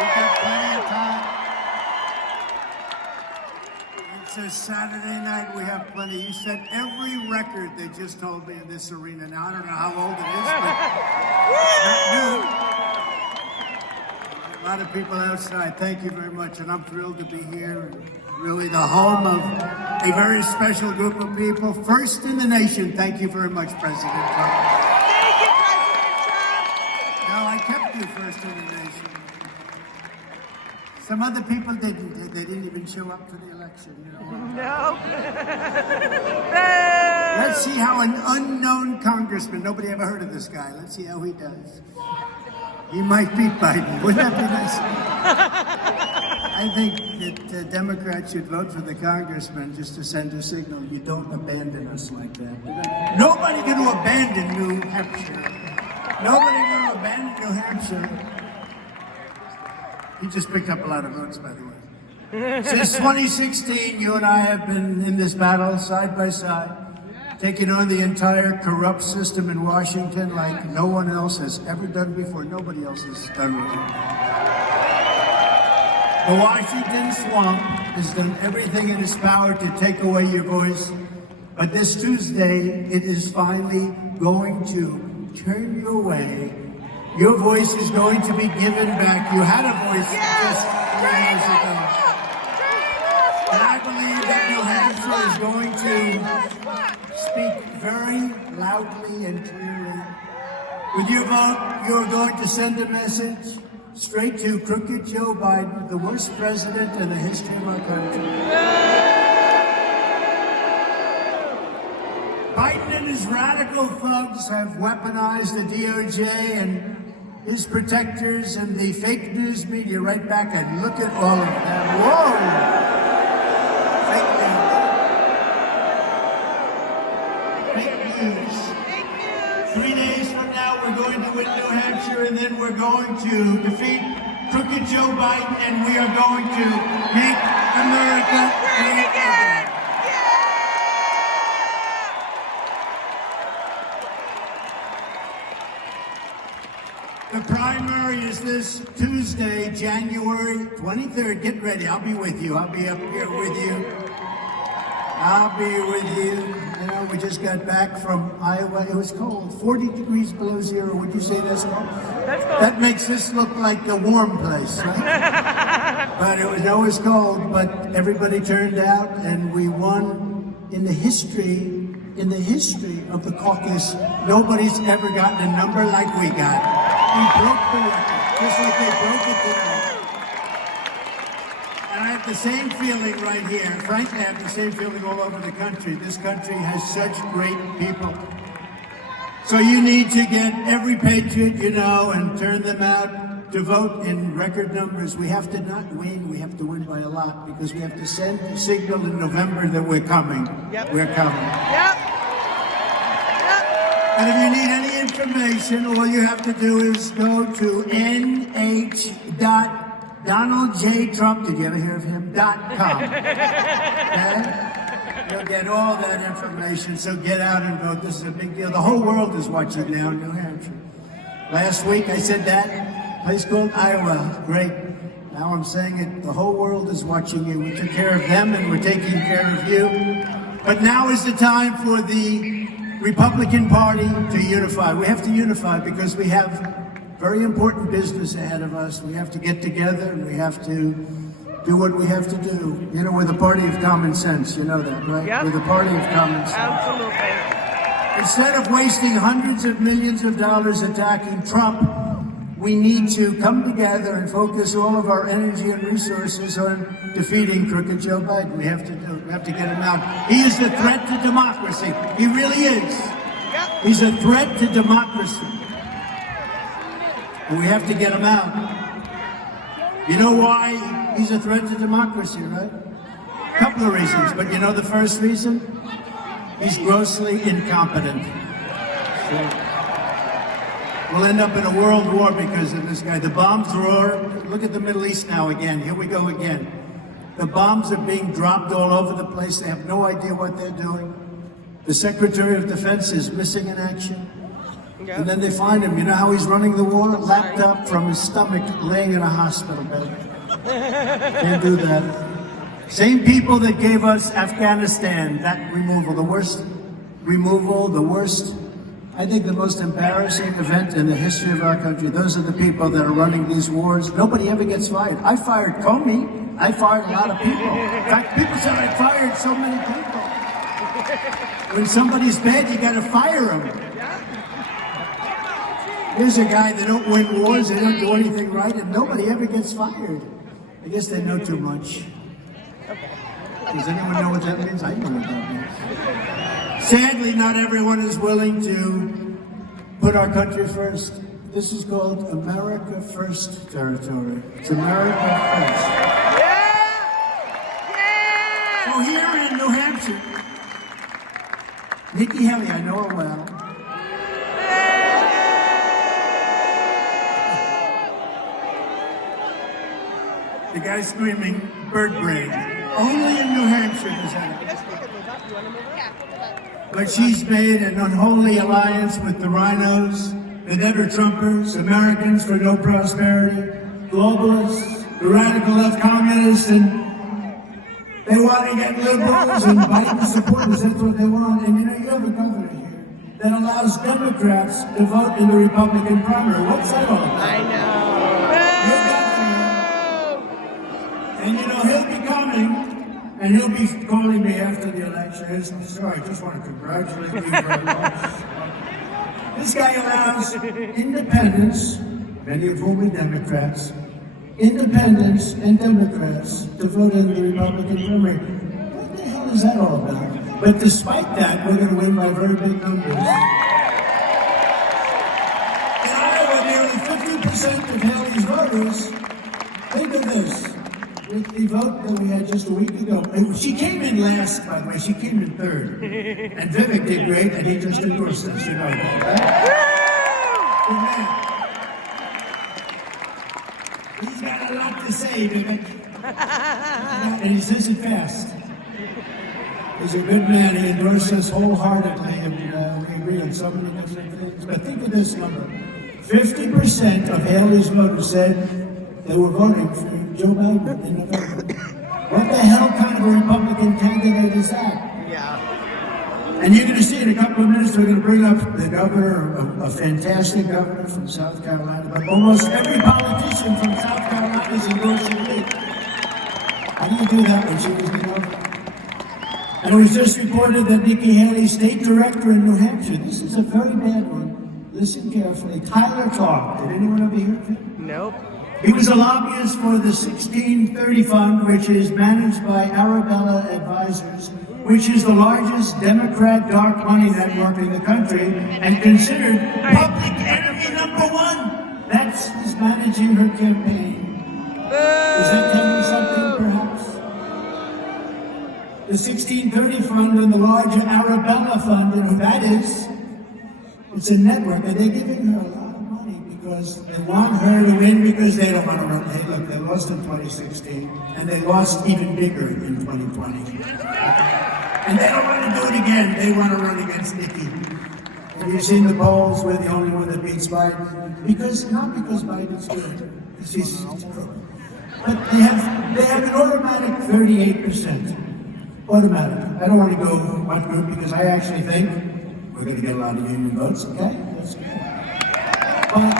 We've got plenty of time. It's a Saturday night. We have plenty. You set every record they just told me in this arena. Now, I don't know how old it is, but it's not new. A lot of people outside. Thank you very much. And I'm thrilled to be here. Really the home of a very special group of people. First in the nation. Thank you very much, President Trump. Thank you, President Trump. No, I kept you first in the nation. Some other people didn't. They didn't even show up for the election. You know? No. Let's see how an unknown congressman, nobody ever heard of this guy. Let's see how he does. He might beat Biden. Wouldn't that be nice? I think that Democrats should vote for the congressman just to send a signal. You don't abandon us like that. Nobody going to abandon New Hampshire. Nobody going to abandon New Hampshire. He just picked up a lot of votes, by the way. Since 2016, you and I have been in this battle side by side, taking on the entire corrupt system in Washington like no one else has ever done before. Nobody else has done it. The Washington swamp has done everything in its power to take away your voice. But this Tuesday, it is finally going to turn your way. Your voice is going to be given back. You had a voice just 3 years ago. And I believe that New Hampshire is going to speak very loudly and clearly. With your vote, you're going to send a message straight to crooked Joe Biden, the worst president in the history of our country. Biden and his radical thugs have weaponized the DOJ and his protectors and the fake news media right back, and look at all of them. Whoa! Fake news. 3 days from now, we're going to win New Hampshire, and then we're going to defeat crooked Joe Biden, and we are going to make America great again. The primary is this Tuesday, January 23rd. Get ready. I'll be with you. I'll be up here with you. I'll be with you. You know, we just got back from Iowa. It was cold, 40 degrees below zero. Would you say that's cold? That's cold. That makes this look like a warm place, right? But it was always cold, but everybody turned out and we won. In the history of the caucus, nobody's ever gotten a number like we got. We broke the record, just like they broke it tonight. And I have the same feeling right here. Frankly, I have the same feeling all over the country. This country has such great people. So you need to get every patriot you know and turn them out to vote in record numbers. We have to not win, we have to win by a lot, because we have to send a signal in November that we're coming. Yep. We're coming. Yep. And if you need any information, all you have to do is go to nh.donaldjtrump, did you ever hear of him? .com. Okay? You'll get all that information, so get out and vote. This is a big deal. The whole world is watching now in New Hampshire. Last week I said that place called Iowa, great. Now I'm saying it, the whole world is watching you. We took care of them and we're taking care of you. But now is the time for the Republican Party to unify. We have to unify because we have very important business ahead of us. We have to get together and we have to do what we have to do. You know, we're the party of common sense. You know that, right? Yep. We're the party of common sense. Absolutely. Instead of wasting hundreds of millions of dollars attacking Trump, we need to come together and focus all of our energy and resources on defeating crooked Joe Biden. We have to get him out. He is a threat to democracy. He really is. He's a threat to democracy. And we have to get him out. You know why he's a threat to democracy, right? A couple of reasons, but you know the first reason? He's grossly incompetent. So, we'll end up in a world war because of this guy. The bombs roar. Look at the Middle East now again. Here we go again. The bombs are being dropped all over the place. They have no idea what they're doing. The Secretary of Defense is missing in action. Yeah. And then they find him. You know how he's running the war? Lapped up from his stomach, laying in a hospital bed. Can't do that. Same people that gave us Afghanistan, that removal, the worst removal, the worst, I think the most embarrassing event in the history of our country. Those are the people that are running these wars. Nobody ever gets fired. I fired Comey. I fired a lot of people. In fact, people said I fired so many people. When somebody's bad, you gotta fire them. Here's a guy that don't win wars, they don't do anything right, and nobody ever gets fired. I guess they know too much. Does anyone know what that means? I know what that means. Sadly, not everyone is willing to put our country first. This is called America First territory. It's America First. So here in New Hampshire, Nikki Haley, I know her well. The guy screaming, bird brain. Only in New Hampshire does that. But she's made an unholy alliance with the rhinos, the never-Trumpers, Americans for no prosperity, globalists, the radical left communists, and they want to get liberals and Biden supporters. That's what they want. And you know, you have a governor here that allows Democrats to vote in the Republican primary. What's that all about? I know. And you know, he'll be coming, and he'll be calling me after the election. Sorry, I just want to congratulate you very much. This guy allows independents, many of whom are Democrats, independents and Democrats to vote in the Republican primary. What the hell is that all about? But despite that, we're going to win by very big numbers. In Iowa, nearly 50% of Haley's voters, think of this. With the vote that we had just a week ago, she came in last, by the way, she came in third. And Vivek did great, and he just endorsed us, you know that, right? He's got a lot to say, Vivek. And he says it fast. He's a good man, he endorsed us wholeheartedly, and we agree on so many different things. But think of this number. 50% of Haley's voters said they were voting for Joe Biden in November. What the hell kind of a Republican candidate is that? Yeah. And you're going to see in a couple of minutes, we're going to bring up the governor, a fantastic governor from South Carolina. But almost every politician from South Carolina is endorsing me. How do you do that when she was the governor? And it was just reported that Nikki Haley, state director in New Hampshire, this is a very bad one. Listen carefully. Tyler Clark. Did anyone ever hear of him? Nope. He was a lobbyist for the 1630 Fund, which is managed by Arabella Advisors, which is the largest Democrat dark money network in the country and considered public enemy #1. That's who's managing her campaign. Does that tell you something, perhaps? The 1630 Fund and the larger Arabella Fund, you know who that is? It's a network, and they're giving her a lot of money because they want her to win because they don't want to run. Hey, look, they lost in 2016, and they lost even bigger in 2020. And they don't want to do it again. They want to run against Nikki. Have you seen the polls? We're the only one that beats Biden. Not because Biden's good. She's but they have an automatic 38%. Automatic. I don't want to go one group because I actually think we're going to get a lot of union votes, okay? That's good. But